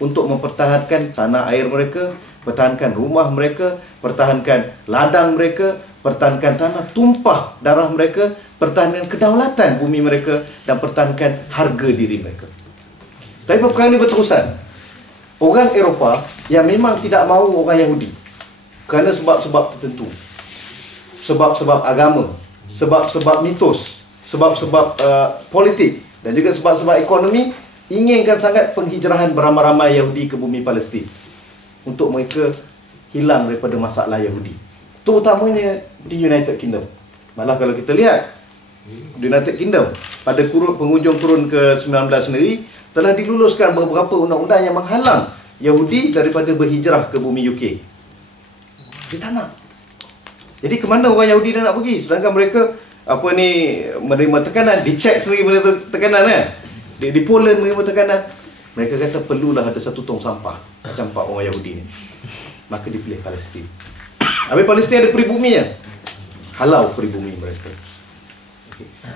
untuk mempertahankan tanah air mereka, pertahankan rumah mereka, pertahankan ladang mereka, pertahankan tanah tumpah darah mereka, pertahankan kedaulatan bumi mereka, dan pertahankan harga diri mereka. Tapi peperangan ini berterusan. Orang Eropah yang memang tidak mahu orang Yahudi kerana sebab-sebab tertentu, sebab-sebab agama, sebab-sebab mitos, sebab-sebab politik, dan juga sebab-sebab ekonomi, inginkan sangat penghijrahan beramai-ramai Yahudi ke bumi Palestin untuk mereka hilang daripada masalah Yahudi, terutamanya di United Kingdom. Malah kalau kita lihat di United Kingdom pada penghujung kurun ke-19 sendiri telah diluluskan beberapa undang-undang yang menghalang Yahudi daripada berhijrah ke bumi UK. Dia tak nak. Jadi ke mana orang Yahudi nak pergi, sedangkan mereka menerima tekanan, dicek sendiri menerima tekanan di Poland menerima tekanan. Mereka kata perlulah ada satu tong sampah campak orang Yahudi ni. Maka dipilih Palestin. Habis Palestin ada peribuminya, halau peribumi mereka.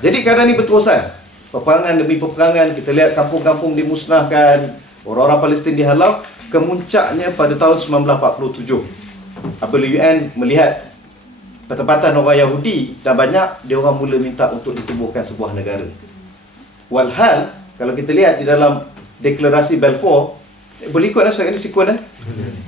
Jadi keadaan ini berterusan, peperangan demi peperangan. Kita lihat kampung-kampung dimusnahkan, orang-orang Palestin dihalau. Kemuncaknya pada tahun 1947 apabila UN melihat pertempatan orang Yahudi dah banyak, dia orang mula minta untuk ditubuhkan sebuah negara. Walhal kalau kita lihat di dalam deklarasi Balfour, boleh ikut sekarang ni sekuen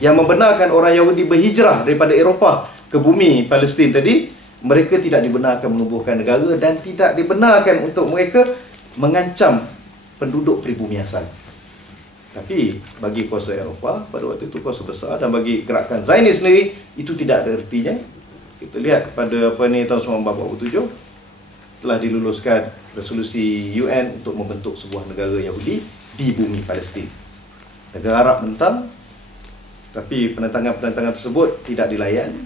yang membenarkan orang Yahudi berhijrah daripada Eropah ke bumi Palestin tadi, mereka tidak dibenarkan menubuhkan negara dan tidak dibenarkan untuk mereka mengancam penduduk pribumi asal. Tapi bagi kuasa Eropah pada waktu itu, kuasa besar, dan bagi gerakan Zionis sendiri, itu tidak ada ertinya. Kita lihat pada tahun 1947 telah diluluskan resolusi UN untuk membentuk sebuah negara Yahudi di bumi Palestin. Negara Arab menentang, tapi penentangan-penentangan tersebut tidak dilayan,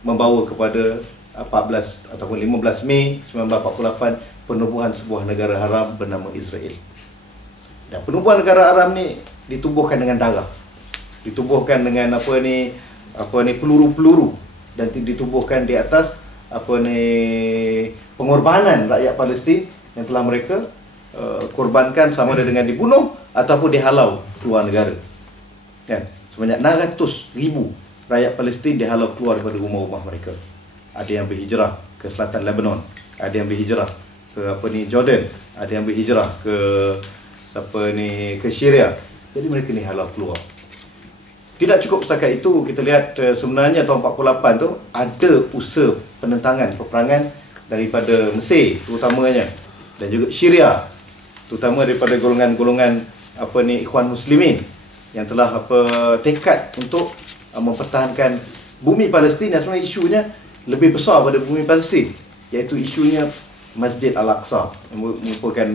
membawa kepada 14 ataupun 15 Mei 1948 penubuhan sebuah negara haram bernama Israel. Dan penubuhan negara haram ni ditubuhkan dengan darah, ditubuhkan dengan peluru-peluru, dan ditubuhkan di atas pengorbanan rakyat Palestin yang telah mereka korbankan, sama ada dengan dibunuh ataupun dihalau keluar negara. Kan? Sebanyak 600,000 rakyat Palestin dihalau keluar daripada rumah-rumah mereka. Ada yang berhijrah ke selatan Lebanon, ada yang berhijrah ke Jordan, ada yang berhijrah ke Syria. Jadi mereka ni halau keluar. Tidak cukup setakat itu, kita lihat sebenarnya tahun 48 tu ada usaha penentangan peperangan daripada Mesir terutamanya, dan juga Syria, terutama daripada golongan-golongan Ikhwan Muslimin yang telah tekad untuk mempertahankan bumi Palestin, dan sebenarnya isunya lebih besar pada bumi Palestin, iaitu isunya Masjid Al-Aqsa yang merupakan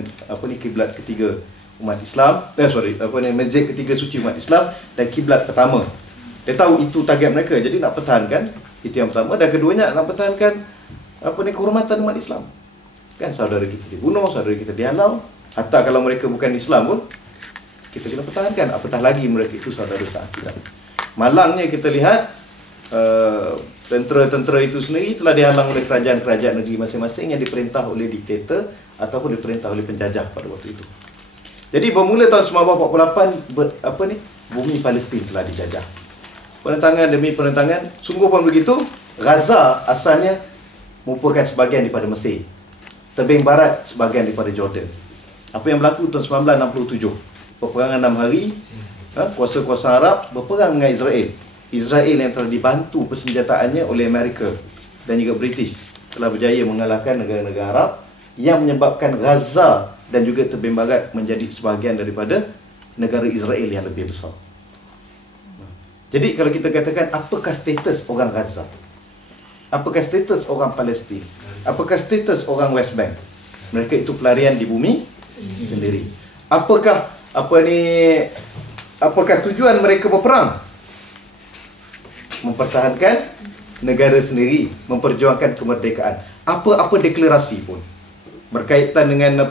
kiblat ketiga umat Islam, masjid ketiga suci umat Islam dan kiblat pertama. Dia tahu itu target mereka, jadi nak pertahankan itu yang pertama, dan keduanya nak pertahankan kehormatan umat Islam. Kan saudara kita dibunuh, saudara kita dihalau, hatta kalau mereka bukan Islam pun kita kena pertahankan, apatah lagi mereka itu saudara seakidah. Malangnya kita lihat tentera-tentera itu sendiri telah dihalang oleh kerajaan-kerajaan negeri masing-masing yang diperintah oleh diktator ataupun diperintah oleh penjajah pada waktu itu. Jadi bermula tahun 1948 bumi Palestin telah dijajah. Penentangan demi penentangan, sungguh pun begitu. Gaza asalnya merupakan sebahagian daripada Mesir, tebing barat sebahagian daripada Jordan. Apa yang berlaku tahun 1967, peperangan 6 hari, kuasa-kuasa Arab berperang dengan Israel. Israel yang telah dibantu persenjataannya oleh Amerika dan juga British telah berjaya mengalahkan negara-negara Arab, yang menyebabkan Gaza dan juga tebing barat menjadi sebahagian daripada negara Israel yang lebih besar. Jadi kalau kita katakan apakah status orang Gaza, apakah status orang Palestin, apakah status orang West Bank, mereka itu pelarian di bumi sendiri. Apakah tujuan mereka berperang? Mempertahankan negara sendiri, memperjuangkan kemerdekaan. Apa-apa deklarasi pun berkaitan dengan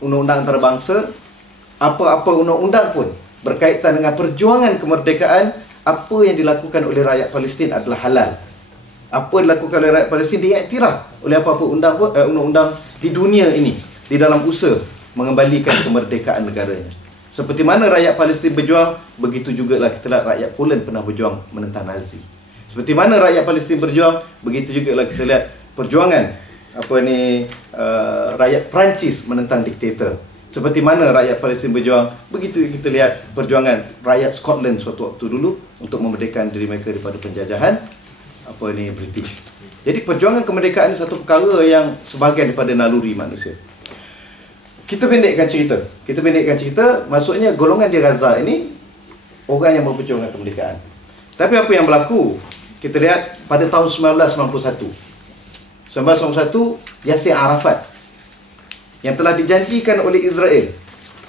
undang-undang antarabangsa, apa-apa undang-undang pun berkaitan dengan perjuangan kemerdekaan, apa yang dilakukan oleh rakyat Palestin adalah halal. Apa yang dilakukan oleh rakyat Palestin diiktiraf oleh apa-apa undang-undang di dunia ini, di dalam usaha mengembalikan kemerdekaan negaranya. Seperti mana rakyat Palestin berjuang, begitu jugalah kita lihat rakyat Poland pernah berjuang menentang Nazi. Seperti mana rakyat Palestin berjuang, begitu jugalah kita lihat perjuangan rakyat Perancis menentang diktator. Seperti mana rakyat Palestin berjuang, begitu kita lihat perjuangan rakyat Scotland suatu waktu dulu untuk memerdekakan diri mereka daripada penjajahan British. Jadi perjuangan kemerdekaan ini satu perkara yang sebahagian daripada naluri manusia. Kita pendekkan cerita, maksudnya golongan di Gaza ini orang yang memperjuangkan kemerdekaan. Tapi apa yang berlaku? Kita lihat pada tahun 1991, Yasser Arafat yang telah dijanjikan oleh Israel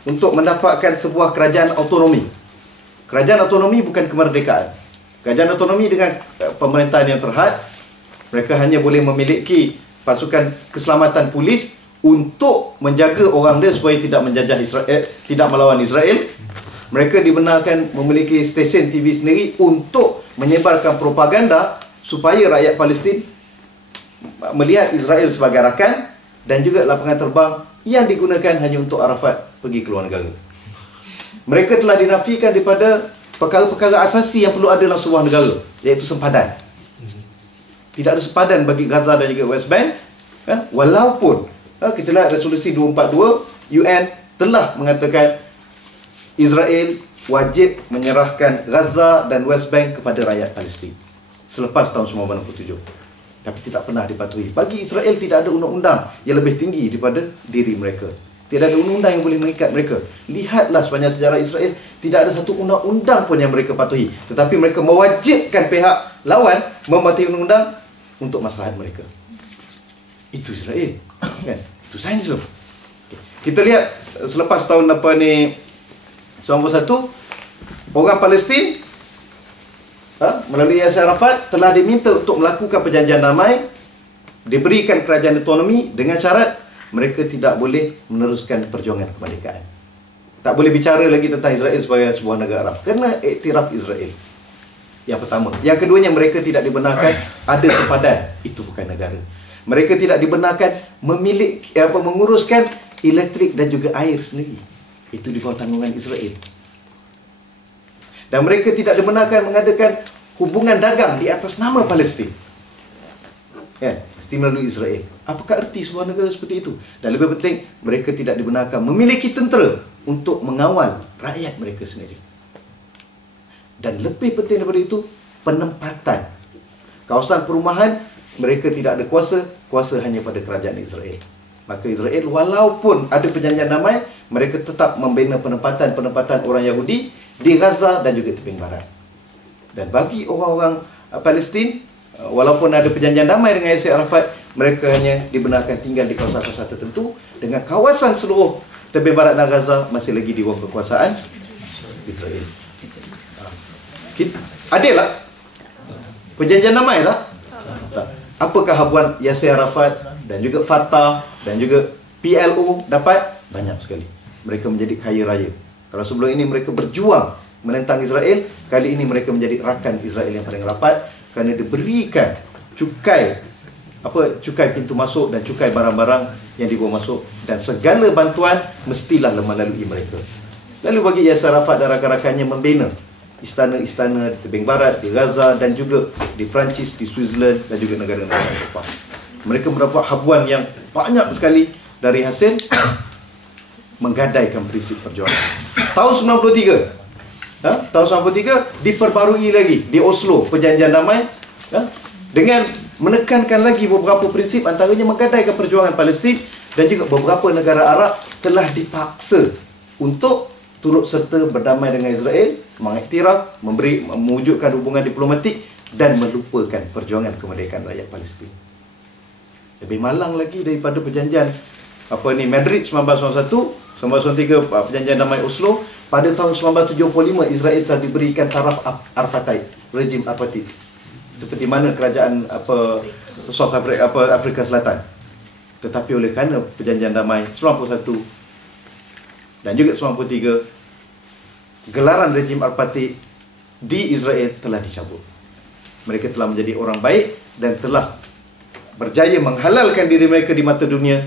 untuk mendapatkan sebuah kerajaan otonomi. Kerajaan otonomi bukan kemerdekaan. Kerajaan otonomi dengan pemerintahan yang terhad. Mereka hanya boleh memiliki pasukan keselamatan polis untuk menjaga orang dia supaya tidak menjajah Israel, tidak melawan Israel. Mereka dibenarkan memiliki stesen TV sendiri untuk menyebarkan propaganda supaya rakyat Palestin melihat Israel sebagai rakan, dan juga lapangan terbang yang digunakan hanya untuk Arafat pergi ke luar negara. Mereka telah dinafikan daripada perkara-perkara asasi yang perlu ada dalam sebuah negara, iaitu sempadan. Tidak ada sempadan bagi Gaza dan juga West Bank, walaupun kita lihat resolusi 242 UN telah mengatakan Israel wajib menyerahkan Gaza dan West Bank kepada rakyat Palestin selepas tahun 1967. Tapi tidak pernah dipatuhi. Bagi Israel tidak ada undang-undang yang lebih tinggi daripada diri mereka. Tidak ada undang-undang yang boleh mengikat mereka. Lihatlah sepanjang sejarah Israel, tidak ada satu undang-undang pun yang mereka patuhi. Tetapi mereka mewajibkan pihak lawan mematuhi undang-undang untuk maslahat mereka. Itu Israel. Kan? Itu sains tu. Kita lihat selepas tahun 91, orang Palestin melalui Yasser Arafat telah diminta untuk melakukan perjanjian damai, diberikan kerajaan otonomi dengan syarat mereka tidak boleh meneruskan perjuangan kemerdekaan. Tak boleh bicara lagi tentang Israel sebagai sebuah negara Arab, kena iktiraf Israel. Yang pertama. Yang keduanya, mereka tidak dibenarkan ada sempadan. Itu bukan negara. Mereka tidak dibenarkan menguruskan elektrik dan juga air sendiri. Itu di bawah tanggungan Israel. Dan mereka tidak dibenarkan mengadakan hubungan dagang di atas nama Palestin. Mesti melalui Israel. Apakah erti sebuah negara seperti itu? Dan lebih penting, mereka tidak dibenarkan memiliki tentera untuk mengawal rakyat mereka sendiri. Dan lebih penting daripada itu, penempatan. Kawasan perumahan, mereka tidak ada kuasa hanya pada kerajaan Israel. Maka Israel walaupun ada perjanjian damai, mereka tetap membina penempatan orang Yahudi di Gaza dan juga tebing barat. Dan bagi orang-orang Palestin, walaupun ada perjanjian damai dengan Yasser Arafat, mereka hanya dibenarkan tinggal di kawasan-kawasan tertentu, dengan kawasan seluruh tebing barat dan Gaza masih lagi di bawah kekuasaan Israel. Adil tak? Perjanjian damai tak? Tak. Apakah habuan Yasser Arafat dan juga Fatah dan juga PLO dapat? Banyak sekali. Mereka menjadi kaya raya. Kalau sebelum ini mereka berjuang menentang Israel, kali ini mereka menjadi rakan Israel yang paling rapat kerana diberikan cukai pintu masuk dan cukai barang-barang yang dibawa masuk, dan segala bantuan mestilah melalui mereka. Lalu bagi Yasser Arafat dan rakan-rakannya membina istana-istana di tebing barat, di Gaza dan juga di Perancis, di Switzerland dan juga negara-negara Eropah. Mereka mendapat habuan yang banyak sekali dari hasil menggadaikan prinsip perjuangan. Tahun 93, tahun 93 diperbarui lagi di Oslo perjanjian damai, dengan menekankan lagi beberapa prinsip, antaranya menggadaikan perjuangan Palestin, dan juga beberapa negara Arab telah dipaksa untuk turut serta berdamai dengan Israel, mengiktiraf, mewujudkan hubungan diplomatik dan melupakan perjuangan kemerdekaan rakyat Palestin. Lebih malang lagi daripada perjanjian Madrid 1991, 1993 perjanjian damai Oslo. Pada tahun 1975 Israel telah diberikan taraf apartheid, rejim apartheid, seperti mana kerajaan South Afrika Selatan. Tetapi oleh kerana perjanjian damai 91 dan juga 93, gelaran rejim apartheid di Israel telah dicabut. Mereka telah menjadi orang baik dan telah berjaya menghalalkan diri mereka di mata dunia